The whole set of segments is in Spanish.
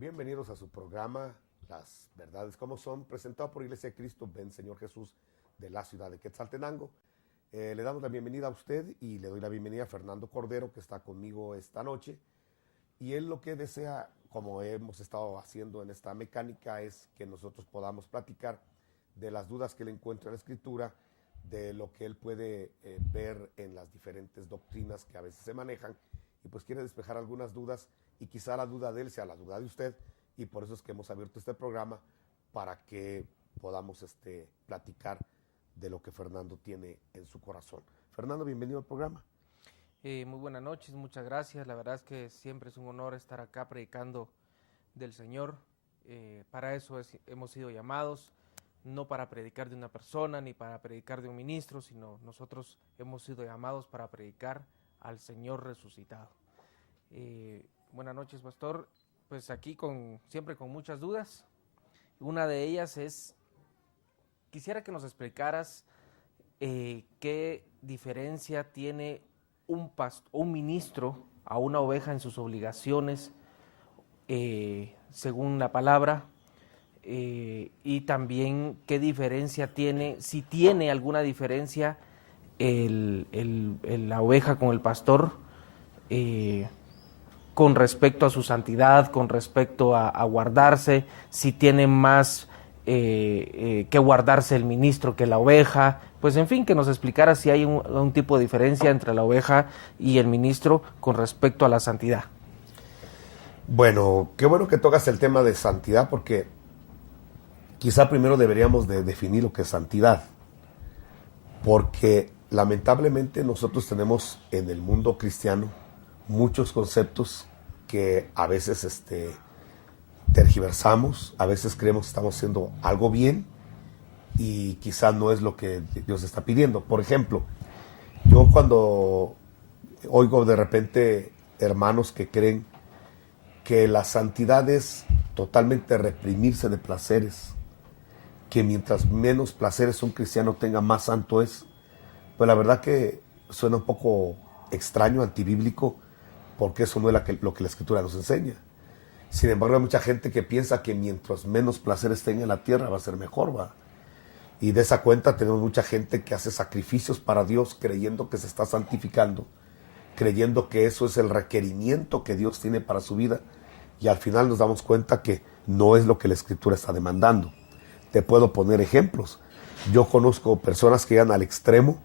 Bienvenidos a su programa Las Verdades como Son, presentado por Iglesia de Cristo Ven Señor Jesús de la ciudad de Quetzaltenango. Le damos la bienvenida a usted y le doy la bienvenida a Fernando Cordero, que está conmigo esta noche. Y él lo que desea, como hemos estado haciendo en esta mecánica, es que nosotros podamos platicar de las dudas que él encuentra en la Escritura, de lo que él puede ver en las diferentes doctrinas que a veces se manejan, y pues quiere despejar algunas dudas, y quizá la duda de él sea la duda de usted, y por eso es que hemos abierto este programa, para que podamos platicar de lo que Fernando tiene en su corazón. Fernando, bienvenido al programa. Muy buenas noches, muchas gracias. La verdad es que siempre es un honor estar acá predicando del Señor. Para eso hemos sido llamados, no para predicar de una persona ni para predicar de un ministro, sino nosotros hemos sido llamados para predicar al Señor resucitado. Buenas noches, pastor. Pues aquí siempre con muchas dudas. Una de ellas es, quisiera que nos explicaras qué diferencia tiene un ministro a una oveja en sus obligaciones, según la palabra, y también qué diferencia tiene, si tiene alguna diferencia la oveja con el pastor, con respecto a su santidad, con respecto a guardarse, si tiene más que guardarse el ministro que la oveja. Pues en fin, que nos explicara si hay un tipo de diferencia entre la oveja y el ministro con respecto a la santidad. Bueno, qué bueno que tocas el tema de santidad, porque quizá primero deberíamos de definir lo que es santidad, porque lamentablemente nosotros tenemos en el mundo cristiano muchos conceptos que a veces tergiversamos, a veces creemos que estamos haciendo algo bien y quizá no es lo que Dios está pidiendo. Por ejemplo, yo cuando oigo de repente hermanos que creen que la santidad es totalmente reprimirse de placeres, que mientras menos placeres un cristiano tenga, más santo es, pues la verdad que suena un poco extraño, antibíblico, porque eso no es lo que la Escritura nos enseña. Sin embargo, hay mucha gente que piensa que mientras menos placeres tenga en la tierra va a ser mejor, ¿va? Y de esa cuenta tenemos mucha gente que hace sacrificios para Dios creyendo que se está santificando, creyendo que eso es el requerimiento que Dios tiene para su vida, y al final nos damos cuenta que no es lo que la Escritura está demandando. Te puedo poner ejemplos. Yo conozco personas que llegan al extremo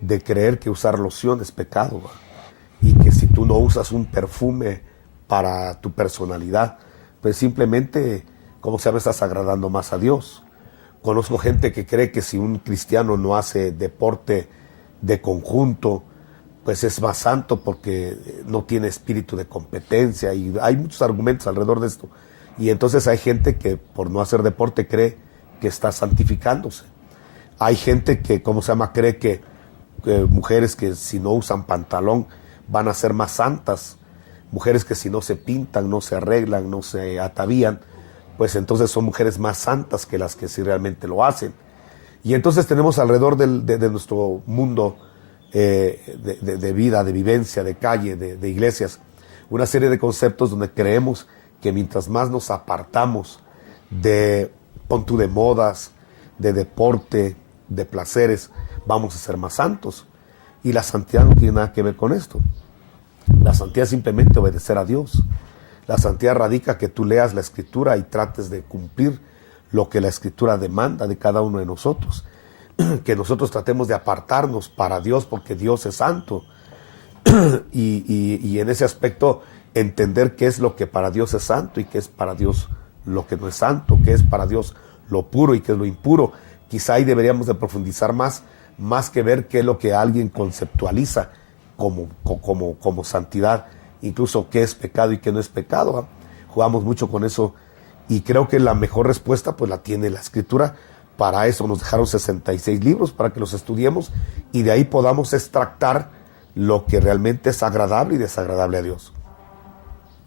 de creer que usar loción es pecado, ¿va? Y que si tú no usas un perfume para tu personalidad, pues simplemente, ¿cómo se llama?, estás agradando más a Dios. Conozco gente que cree que si un cristiano no hace deporte de conjunto, pues es más santo porque no tiene espíritu de competencia, y hay muchos argumentos alrededor de esto. Y entonces hay gente que por no hacer deporte cree que está santificándose. Hay gente que, cree que mujeres que si no usan pantalón van a ser más santas, mujeres que si no se pintan, no se arreglan, no se atavían, pues entonces son mujeres más santas que las que sí realmente lo hacen. Y entonces tenemos alrededor de nuestro mundo de vida, de vivencia, de calle, de iglesias, una serie de conceptos donde creemos que mientras más nos apartamos de modas, de deporte, de placeres, vamos a ser más santos. Y la santidad no tiene nada que ver con esto. La santidad es simplemente obedecer a Dios. La santidad radica que tú leas la Escritura y trates de cumplir lo que la Escritura demanda de cada uno de nosotros. Que nosotros tratemos de apartarnos para Dios, porque Dios es santo. Y en ese aspecto entender qué es lo que para Dios es santo y qué es para Dios lo que no es santo, qué es para Dios lo puro y qué es lo impuro. Quizá ahí deberíamos de profundizar más que ver qué es lo que alguien conceptualiza como santidad, incluso qué es pecado y qué no es pecado, ¿va? Jugamos mucho con eso, y creo que la mejor respuesta pues la tiene la Escritura. Para eso nos dejaron 66 libros para que los estudiemos y de ahí podamos extractar lo que realmente es agradable y desagradable a Dios.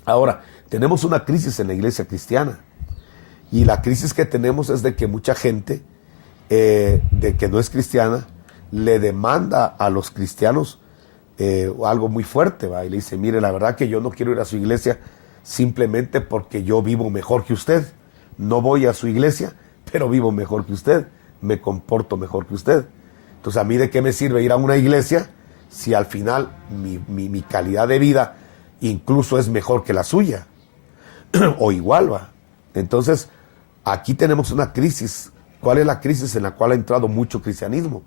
Ahora, tenemos una crisis en la iglesia cristiana, y la crisis que tenemos es de que mucha gente de que no es cristiana le demanda a los cristianos algo muy fuerte, ¿va? Y le dice, mire, la verdad que yo no quiero ir a su iglesia simplemente porque yo vivo mejor que usted. No voy a su iglesia, pero vivo mejor que usted, me comporto mejor que usted. Entonces, ¿a mí de qué me sirve ir a una iglesia si al final mi calidad de vida incluso es mejor que la suya? O igual, va. Entonces, aquí tenemos una crisis. ¿Cuál es la crisis en la cual ha entrado mucho cristianismo?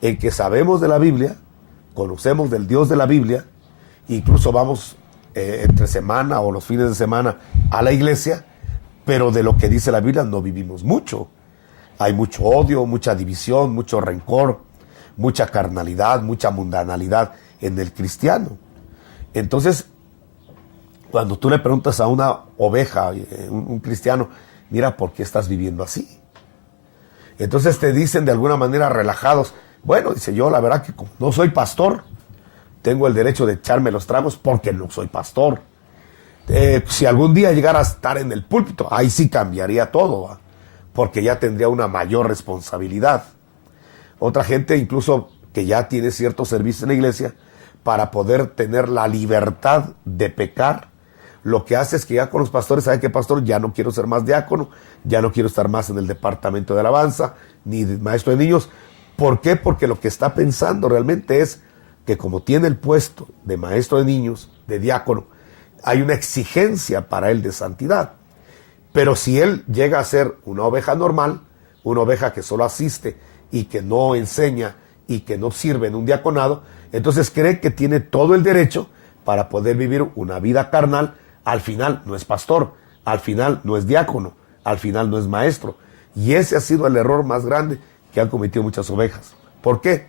En que sabemos de la Biblia, conocemos del Dios de la Biblia, incluso vamos entre semana o los fines de semana a la iglesia, pero de lo que dice la Biblia no vivimos mucho. Hay mucho odio, mucha división, mucho rencor, mucha carnalidad, mucha mundanalidad en el cristiano. Entonces, cuando tú le preguntas a una oveja, un cristiano, mira, ¿por qué estás viviendo así? Entonces te dicen de alguna manera relajados, bueno, dice, yo la verdad que como no soy pastor, tengo el derecho de echarme los tragos porque no soy pastor. Si algún día llegara a estar en el púlpito, ahí sí cambiaría todo, ¿va? Porque ya tendría una mayor responsabilidad. Otra gente incluso que ya tiene cierto servicio en la iglesia, para poder tener la libertad de pecar, lo que hace es que ya con los pastores, ¿sabe qué, pastor? Ya no quiero ser más diácono, ya no quiero estar más en el departamento de alabanza, ni de maestro de niños. ¿Por qué? Porque lo que está pensando realmente es que como tiene el puesto de maestro de niños, de diácono, hay una exigencia para él de santidad. Pero si él llega a ser una oveja normal, una oveja que solo asiste y que no enseña y que no sirve en un diaconado, entonces cree que tiene todo el derecho para poder vivir una vida carnal. Al final no es pastor, al final no es diácono, al final no es maestro. Y ese ha sido el error más grande que han cometido muchas ovejas. ¿Por qué?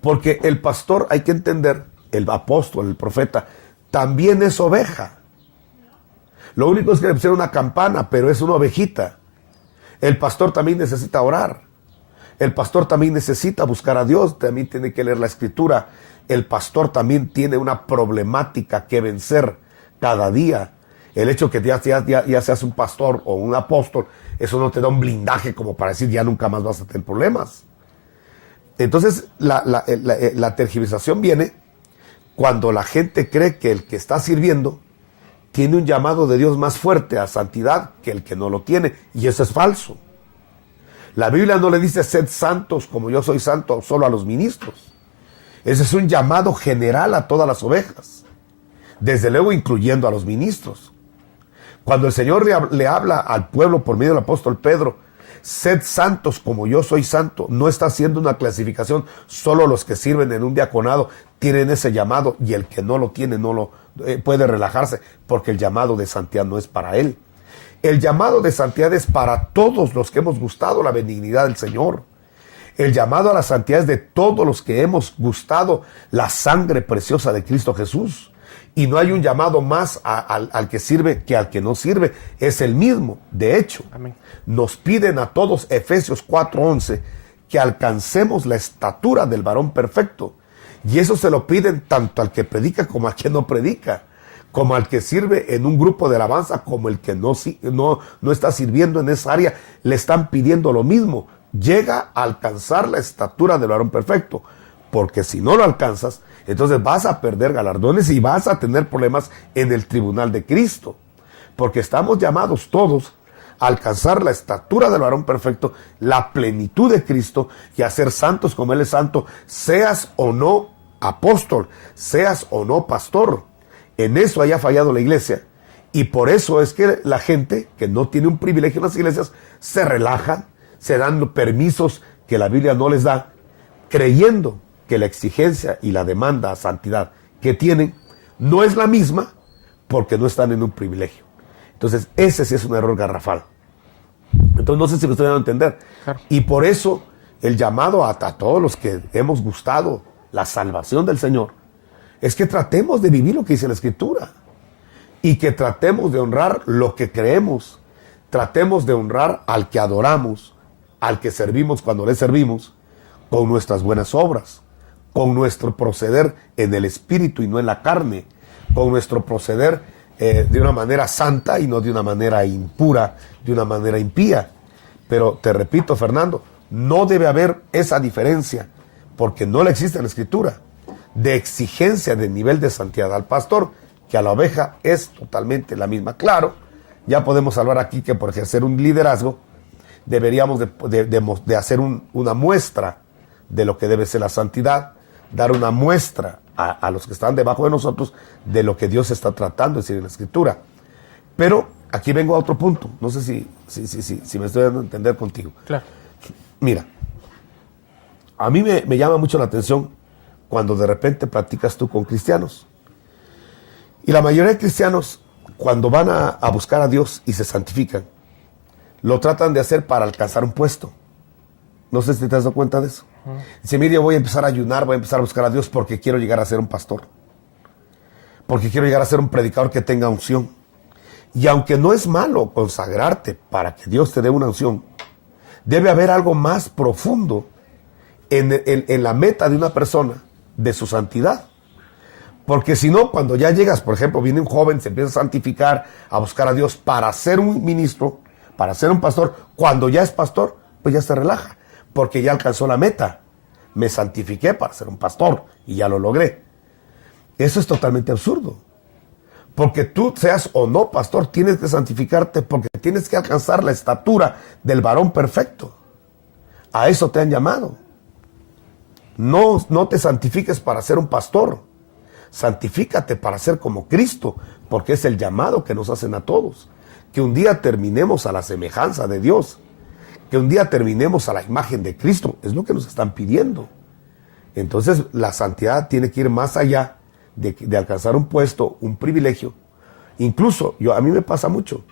Porque el pastor, hay que entender, el apóstol, el profeta, también es oveja. Lo único es que le pusieron una campana, pero es una ovejita. El pastor también necesita orar. El pastor también necesita buscar a Dios, también tiene que leer la Escritura. El pastor también tiene una problemática que vencer cada día. El hecho que ya seas un pastor o un apóstol, eso no te da un blindaje como para decir ya nunca más vas a tener problemas. Entonces la tergiversación viene cuando la gente cree que el que está sirviendo tiene un llamado de Dios más fuerte a santidad que el que no lo tiene, y eso es falso. La Biblia no le dice sed santos como yo soy santo solo a los ministros. Ese es un llamado general a todas las ovejas, desde luego incluyendo a los ministros. Cuando el Señor le habla al pueblo por medio del apóstol Pedro, sed santos como yo soy santo, no está haciendo una clasificación, solo los que sirven en un diaconado tienen ese llamado y el que no lo tiene no lo puede relajarse, porque el llamado de santidad no es para él. El llamado de santidad es para todos los que hemos gustado la benignidad del Señor. El llamado a la santidad es de todos los que hemos gustado la sangre preciosa de Cristo Jesús. Y no hay un llamado más al que sirve que al que no sirve. Es el mismo. De hecho, amén, nos piden a todos, Efesios 4:11, que alcancemos la estatura del varón perfecto. Y eso se lo piden tanto al que predica como al que no predica, como al que sirve en un grupo de alabanza, como el que no está sirviendo en esa área. Le están pidiendo lo mismo. Llega a alcanzar la estatura del varón perfecto, porque si no lo alcanzas, entonces vas a perder galardones y vas a tener problemas en el tribunal de Cristo, porque estamos llamados todos a alcanzar la estatura del varón perfecto, la plenitud de Cristo, y a ser santos como Él es santo, seas o no apóstol, seas o no pastor. En eso haya fallado la iglesia, y por eso es que la gente que no tiene un privilegio en las iglesias se relajan, se dan permisos que la Biblia no les da, creyendo que la exigencia y la demanda a santidad que tienen no es la misma porque no están en un privilegio. Entonces ese sí es un error garrafal. Entonces no sé si me estoy dando a entender. Claro. Y por eso el llamado a todos los que hemos gustado la salvación del Señor es que tratemos de vivir lo que dice la Escritura y que tratemos de honrar lo que creemos, tratemos de honrar al que adoramos, al que servimos cuando le servimos, con nuestras buenas obras, con nuestro proceder en el espíritu y no en la carne, con nuestro proceder de una manera santa y no de una manera impura, de una manera impía. Pero te repito, Fernando, no debe haber esa diferencia, porque no la existe en la Escritura, de exigencia de nivel de santidad al pastor que a la oveja es totalmente la misma. Claro, ya podemos hablar aquí que por ejercer un liderazgo deberíamos de hacer una muestra de lo que debe ser la santidad, dar una muestra a los que están debajo de nosotros de lo que Dios está tratando, es decir, en la Escritura. Pero aquí vengo a otro punto, no sé si me estoy dando a entender contigo. Claro. Mira, a mí me llama mucho la atención cuando de repente platicas tú con cristianos. Y la mayoría de cristianos, cuando van a buscar a Dios y se santifican, lo tratan de hacer para alcanzar un puesto. No sé si te has dado cuenta de eso. Dice, mire, yo voy a empezar a ayunar, voy a empezar a buscar a Dios porque quiero llegar a ser un pastor. Porque quiero llegar a ser un predicador que tenga unción. Y aunque no es malo consagrarte para que Dios te dé una unción, debe haber algo más profundo en la meta de una persona, de su santidad. Porque si no, cuando ya llegas, por ejemplo, viene un joven, se empieza a santificar, a buscar a Dios para ser un ministro, para ser un pastor, cuando ya es pastor, pues ya se relaja, porque ya alcanzó la meta. Me santifiqué para ser un pastor y ya lo logré. Eso es totalmente absurdo. Porque tú seas o no pastor, tienes que santificarte porque tienes que alcanzar la estatura del varón perfecto. A eso te han llamado. No te santifiques para ser un pastor. Santifícate para ser como Cristo, porque es el llamado que nos hacen a todos. Que un día terminemos a la semejanza de Dios. Que un día terminemos a la imagen de Cristo. Es lo que nos están pidiendo. Entonces la santidad tiene que ir más allá de alcanzar un puesto, un privilegio. Incluso, a mí me pasa mucho,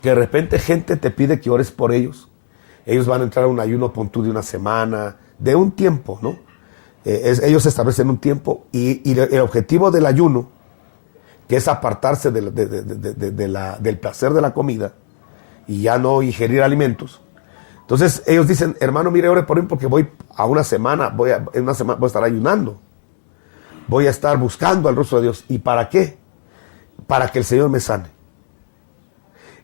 que de repente gente te pide que ores por ellos. Ellos van a entrar a un ayuno, pon tú, de una semana, de un tiempo, ¿no? Ellos establecen un tiempo y el objetivo del ayuno, que es apartarse del placer de la comida y ya no ingerir alimentos. Entonces ellos dicen, hermano, mire, ore por mí porque voy a una semana, en una semana voy a estar ayunando. Voy a estar buscando al rostro de Dios. ¿Y para qué? Para que el Señor me sane.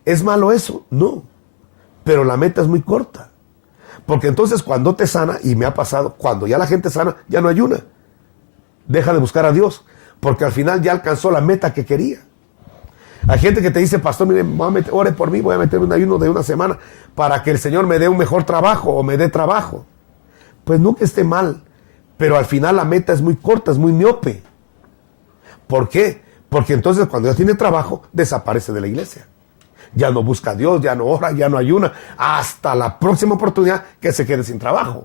¿Es malo eso? No. Pero la meta es muy corta. Porque entonces cuando te sana, y me ha pasado, cuando ya la gente sana, ya no ayuna. Deja de buscar a Dios. Porque al final ya alcanzó la meta que quería. Hay gente que te dice, pastor, mire, ore por mí, voy a meterme un ayuno de una semana para que el Señor me dé un mejor trabajo o me dé trabajo. Pues no que esté mal. Pero al final la meta es muy corta, es muy miope. ¿Por qué? Porque entonces cuando ya tiene trabajo, desaparece de la iglesia. Ya no busca a Dios, ya no ora, ya no ayuna, hasta la próxima oportunidad que se quede sin trabajo.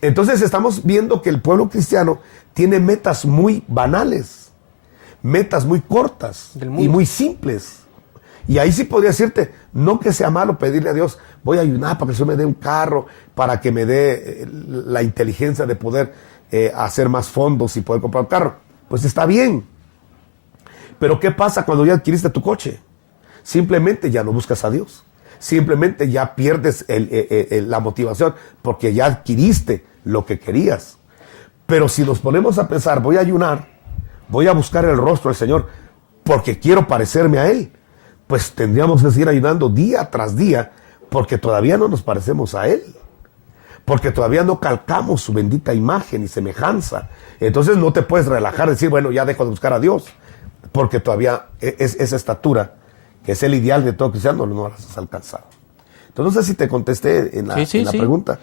Entonces estamos viendo que el pueblo cristiano tiene metas muy banales, metas muy cortas y muy simples. Y ahí sí podría decirte, no que sea malo pedirle a Dios, voy a ayunar para que el Señor me dé un carro, para que me dé la inteligencia de poder hacer más fondos y poder comprar un carro. Pues está bien. Pero ¿qué pasa cuando ya adquiriste tu coche? Simplemente ya no buscas a Dios. Simplemente ya pierdes la motivación porque ya adquiriste lo que querías. Pero si nos ponemos a pensar, voy a ayunar, voy a buscar el rostro del Señor porque quiero parecerme a Él, pues tendríamos que seguir ayunando día tras día porque todavía no nos parecemos a Él. Porque todavía no calcamos su bendita imagen y semejanza. Entonces no te puedes relajar y decir, bueno, ya dejo de buscar a Dios. Porque todavía esa estatura, que es el ideal de todo cristiano, no la has alcanzado. Entonces no sé si te contesté en la pregunta.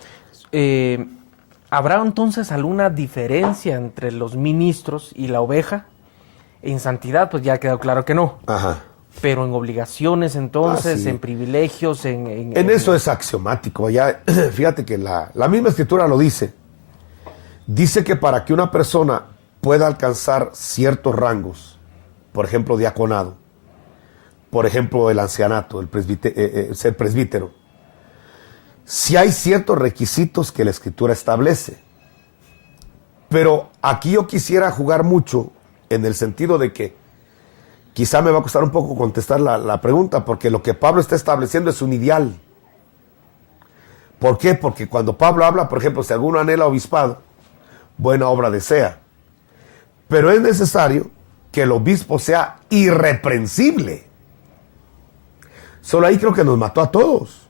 ¿Habrá entonces alguna diferencia entre los ministros y la oveja? En santidad, pues ya ha quedado claro que no. Ajá. Pero en obligaciones entonces, sí. en privilegios, en eso es axiomático. Ya, fíjate que la misma Escritura lo dice. Dice que para que una persona pueda alcanzar ciertos rangos, por ejemplo, diaconado, por ejemplo, el ancianato, ser presbítero, si hay ciertos requisitos que la Escritura establece. Pero aquí yo quisiera jugar mucho en el sentido de que quizá me va a costar un poco contestar la pregunta, porque lo que Pablo está estableciendo es un ideal. ¿Por qué? Porque cuando Pablo habla, por ejemplo, si alguno anhela obispado, buena obra desea. Pero es necesario que el obispo sea irreprensible. Solo ahí creo que nos mató a todos.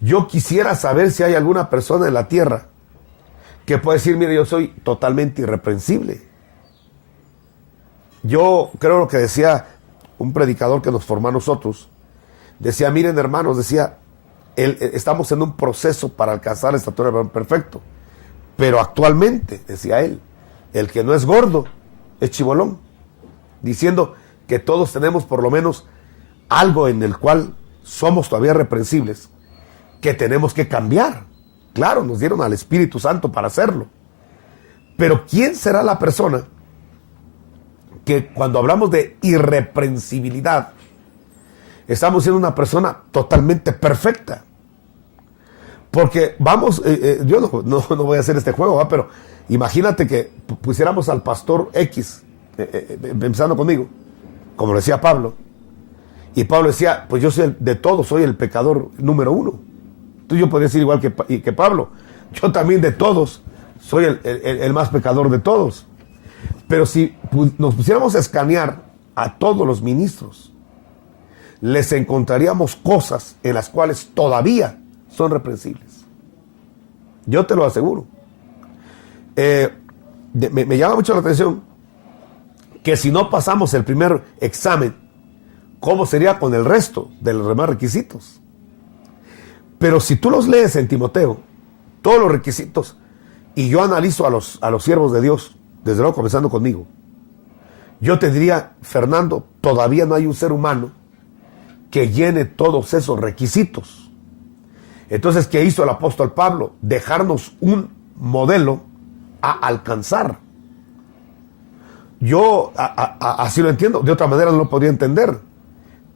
Yo quisiera saber si hay alguna persona en la tierra que pueda decir, mire, yo soy totalmente irreprensible. yo creo lo que decía un predicador que nos formó a nosotros, decía, miren hermanos, decía, estamos en un proceso para alcanzar la estatura del varón perfecto, pero actualmente, decía él, el que no es gordo es chibolón, diciendo que todos tenemos por lo menos algo en el cual somos todavía reprensibles, que tenemos que cambiar. Claro, nos dieron al Espíritu Santo para hacerlo, pero ¿quién será la persona que cuando hablamos de irreprensibilidad estamos siendo una persona totalmente perfecta? Porque vamos, yo no voy a hacer este juego, ¿va? Pero imagínate que pusiéramos al pastor X, empezando conmigo, como lo decía Pablo, y Pablo decía, pues yo soy de todos, soy el pecador número 1. Tú y yo podría decir igual que Pablo, yo también de todos soy el más pecador de todos. Pero si nos pusiéramos a escanear a todos los ministros, les encontraríamos cosas en las cuales todavía son reprensibles. Yo te lo aseguro. Me llama mucho la atención que si no pasamos el primer examen, ¿cómo sería con el resto de los demás requisitos? Pero si tú los lees en Timoteo, todos los requisitos, y yo analizo a los siervos de Dios, desde luego comenzando conmigo, yo te diría, Fernando, todavía no hay un ser humano que llene todos esos requisitos. Entonces, ¿qué hizo el apóstol Pablo? Dejarnos un modelo a alcanzar. Yo así lo entiendo, de otra manera no lo podría entender.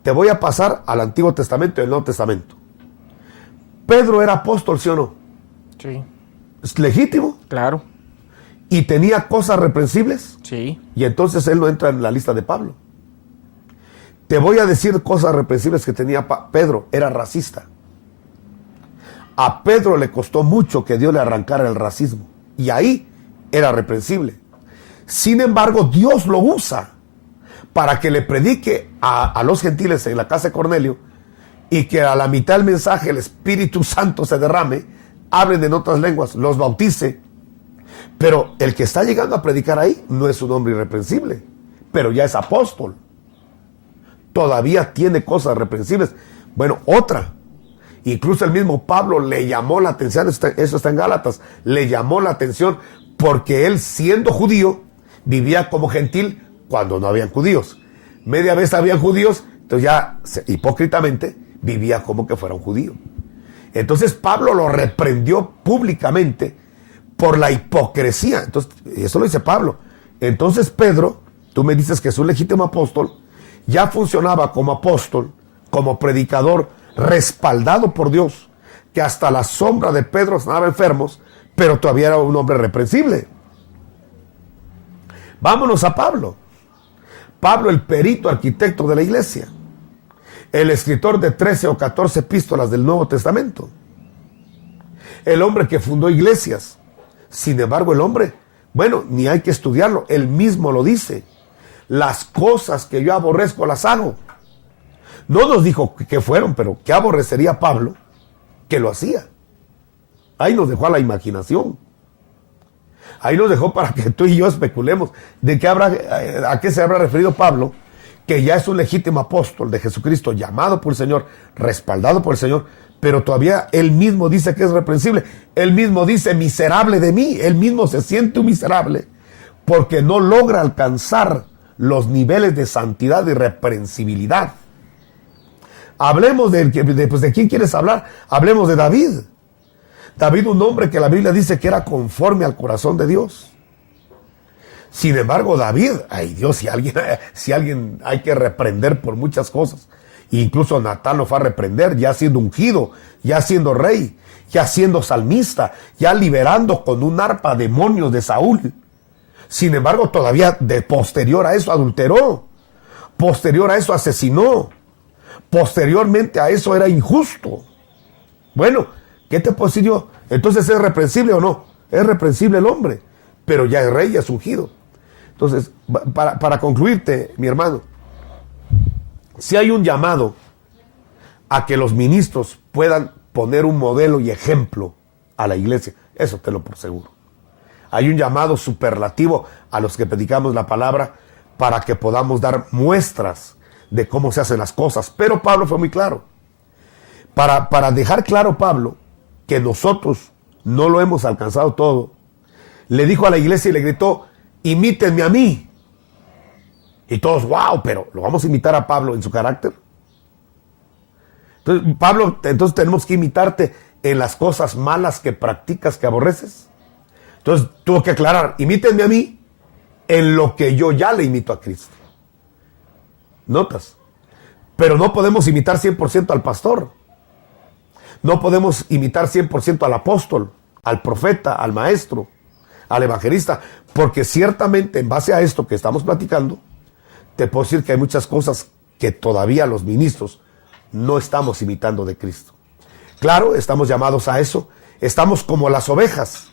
Te voy a pasar al Antiguo Testamento y al Nuevo Testamento. ¿Pedro era apóstol, sí o no? Sí. ¿Es legítimo? Claro. ¿Y tenía cosas reprensibles? Sí. Y entonces él no entra en la lista de Pablo. Te voy a decir cosas reprensibles que tenía Pedro. Era racista. A Pedro le costó mucho que Dios le arrancara el racismo. Y ahí era reprensible. Sin embargo, Dios lo usa para que le predique a los gentiles en la casa de Cornelio y que a la mitad del mensaje el Espíritu Santo se derrame, hablen en otras lenguas, los bautice. Pero el que está llegando a predicar ahí no es un hombre irreprensible, pero ya es apóstol. Todavía tiene cosas reprensibles. Bueno, otra. Incluso el mismo Pablo le llamó la atención, eso está en Gálatas, le llamó la atención porque él, siendo judío, vivía como gentil cuando no habían judíos. Media vez habían judíos, entonces ya hipócritamente vivía como que fuera un judío. Entonces Pablo lo reprendió públicamente por la hipocresía. Entonces, eso lo dice Pablo. Entonces Pedro, tú me dices que es un legítimo apóstol, ya funcionaba como apóstol, como predicador, respaldado por Dios, que hasta la sombra de Pedro sanaba enfermos, pero todavía era un hombre reprensible. Vámonos a Pablo. Pablo, el perito arquitecto de la iglesia, el escritor de 13 o 14 epístolas del Nuevo Testamento, el hombre que fundó iglesias. Sin embargo, el hombre, bueno, ni hay que estudiarlo, él mismo lo dice: las cosas que yo aborrezco las hago. No nos dijo que fueron, pero ¿qué aborrecería Pablo que lo hacía? Ahí nos dejó a la imaginación. Ahí nos dejó para que tú y yo especulemos de a qué se habrá referido Pablo, que ya es un legítimo apóstol de Jesucristo, llamado por el Señor, respaldado por el Señor, pero todavía él mismo dice que es reprensible. Él mismo dice: miserable de mí. Él mismo se siente un miserable porque no logra alcanzar los niveles de santidad y reprensibilidad. Hablemos de quién quieres hablar. Hablemos de David. David, un hombre que la Biblia dice que era conforme al corazón de Dios. Sin embargo, David, ay Dios, si alguien hay que reprender por muchas cosas. Incluso Natán lo fue a reprender, ya siendo ungido, ya siendo rey, ya siendo salmista, ya liberando con un arpa demonios de Saúl. Sin embargo, todavía posterior a eso adulteró, posterior a eso asesinó, posteriormente a eso era injusto. Bueno, ¿qué te puedo decir yo? Entonces, ¿es reprensible o no? Es reprensible el hombre, pero ya es rey, ya es ungido. Entonces, para concluirte, mi hermano, si hay un llamado a que los ministros puedan poner un modelo y ejemplo a la iglesia, eso te lo por seguro. Hay un llamado superlativo a los que predicamos la palabra para que podamos dar muestras de cómo se hacen las cosas. Pero Pablo fue muy claro. Para dejar claro Pablo que nosotros no lo hemos alcanzado todo, le dijo a la iglesia y le gritó: imítenme a mí. Y todos, wow, pero ¿lo vamos a imitar a Pablo en su carácter? Entonces, Pablo, entonces tenemos que imitarte en las cosas malas que practicas, que aborreces. Entonces tuvo que aclarar: imítenme a mí en lo que yo ya le imito a Cristo. ¿Notas? Pero no podemos imitar 100% al pastor. No podemos imitar 100% al apóstol, al profeta, al maestro, al evangelista, porque ciertamente en base a esto que estamos platicando, te puedo decir que hay muchas cosas que todavía los ministros no estamos imitando de Cristo. Claro, estamos llamados a eso. Estamos como las ovejas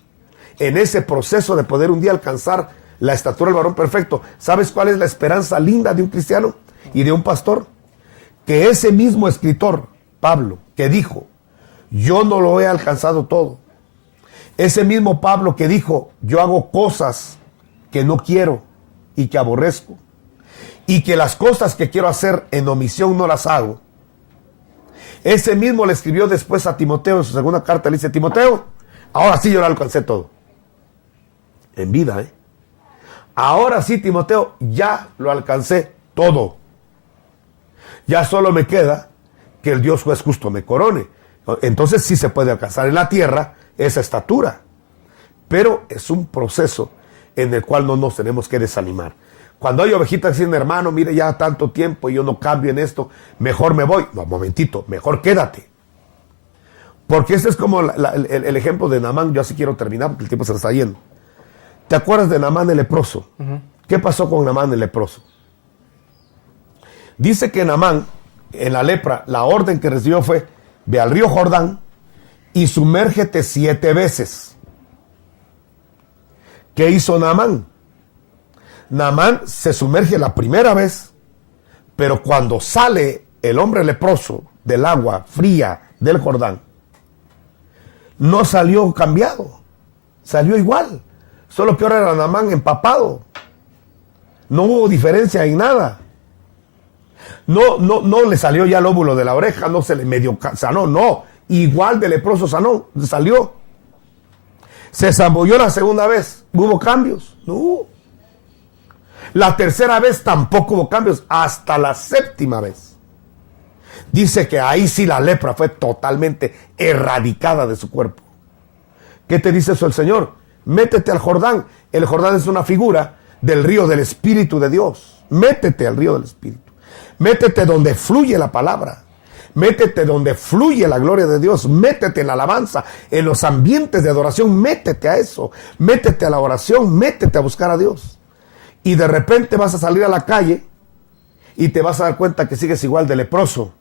en ese proceso de poder un día alcanzar la estatura del varón perfecto. ¿Sabes cuál es la esperanza linda de un cristiano y de un pastor? Que ese mismo escritor, Pablo, que dijo: yo no lo he alcanzado todo. Ese mismo Pablo que dijo: yo hago cosas que no quiero y que aborrezco, y que las cosas que quiero hacer en omisión no las hago. Ese mismo le escribió después a Timoteo en su segunda carta. Le dice: Timoteo, ahora sí yo lo alcancé todo. En vida, ahora sí, Timoteo, ya lo alcancé todo. Ya solo me queda que el Dios juez justo me corone. Entonces sí se puede alcanzar en la tierra esa estatura. Pero es un proceso en el cual no nos tenemos que desanimar. Cuando hay ovejitas diciendo: hermano, mire, ya tanto tiempo y yo no cambio en esto, mejor me voy. No, momentito, mejor quédate. Porque este es como el ejemplo de Naamán. Yo así quiero terminar porque el tiempo se está yendo. ¿Te acuerdas de Naamán el leproso? Uh-huh. ¿Qué pasó con Naamán el leproso? Dice que Naamán, en la lepra, la orden que recibió fue: ve al río Jordán y sumérgete 7 veces. ¿Qué hizo Naamán? Naamán se sumerge la primera vez, pero cuando sale el hombre leproso del agua fría del Jordán, no salió cambiado, salió igual, solo que ahora era Naamán empapado. No hubo diferencia en nada. No le salió ya el óvulo de la oreja, no se le medio sanó, no, igual de leproso salió. Se zambulló la segunda vez, ¿hubo cambios? No. La tercera vez tampoco hubo cambios, hasta la séptima vez. Dice que ahí sí la lepra fue totalmente erradicada de su cuerpo. ¿Qué te dice eso el Señor? Métete al Jordán. El Jordán es una figura del río del Espíritu de Dios. Métete al río del Espíritu. Métete donde fluye la palabra. Métete donde fluye la gloria de Dios. Métete en la alabanza, en los ambientes de adoración. Métete a eso. Métete a la oración. Métete a buscar a Dios. Y de repente vas a salir a la calle y te vas a dar cuenta que sigues igual de leproso.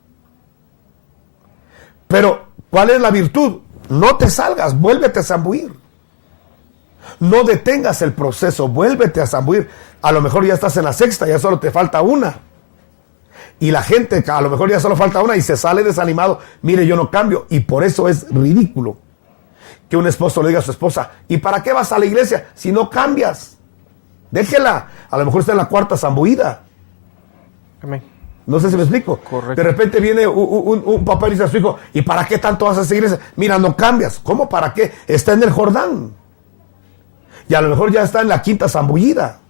Pero, ¿cuál es la virtud? No te salgas, vuélvete a zambullir. No detengas el proceso, vuélvete a zambullir. A lo mejor ya estás en la sexta, ya solo te falta una. Y la gente, a lo mejor ya solo falta una y se sale desanimado. Mire, yo no cambio. Y por eso es ridículo que un esposo le diga a su esposa: ¿y para qué vas a la iglesia si no cambias? Déjela, a lo mejor está en la cuarta zambullida. Amén. No sé si me explico. Correcto. De repente viene un papá y dice a su hijo: ¿y para qué tanto vas a esa iglesia? Mira, no cambias. ¿Cómo para qué? Está en el Jordán. Y a lo mejor ya está en la quinta zambullida.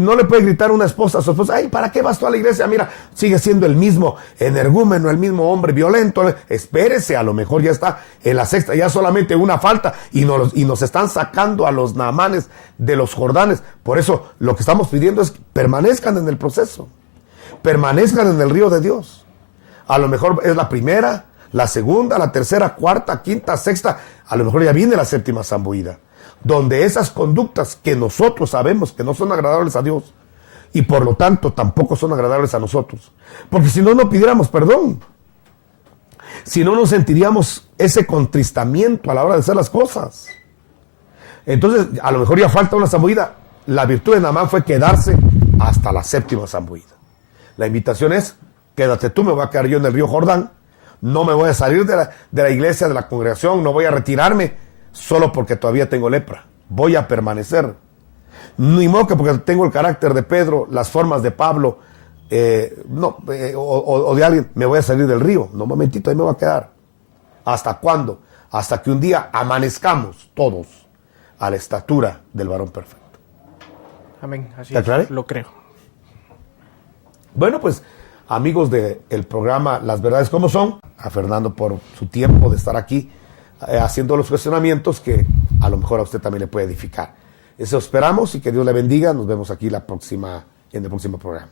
No le puede gritar una esposa a su esposa: ay, ¿para qué vas tú a la iglesia? Mira, sigue siendo el mismo energúmeno, el mismo hombre violento. Espérese, a lo mejor ya está en la sexta, ya solamente una falta, y nos están sacando a los Naamanes de los Jordanes. Por eso lo que estamos pidiendo es que permanezcan en el proceso, permanezcan en el río de Dios. A lo mejor es la primera, la segunda, la tercera, cuarta, quinta, sexta, a lo mejor ya viene la séptima zambullida, donde esas conductas que nosotros sabemos que no son agradables a Dios y por lo tanto tampoco son agradables a nosotros, porque si no, no pidiéramos perdón, si no nos sentiríamos ese contristamiento a la hora de hacer las cosas. Entonces a lo mejor ya falta una zambullida. La virtud de Naamán fue quedarse hasta la séptima zambullida. La invitación es: quédate tú, me voy a quedar yo en el río Jordán, no me voy a salir de la iglesia, de la congregación, no voy a retirarme solo porque todavía tengo lepra. Voy a permanecer. Ni modo que porque tengo el carácter de Pedro, las formas de Pablo, o de alguien, me voy a salir del río. No, un momentito, ahí me voy a quedar. ¿Hasta cuándo? Hasta que un día amanezcamos todos a la estatura del varón perfecto. Amén. Así ¿Te aclaré? lo creo. Bueno, pues, amigos del programa Las Verdades Como Son, a Fernando por su tiempo de estar aquí haciendo los cuestionamientos que a lo mejor a usted también le puede edificar. Eso esperamos y que Dios le bendiga. Nos vemos aquí en el próximo programa.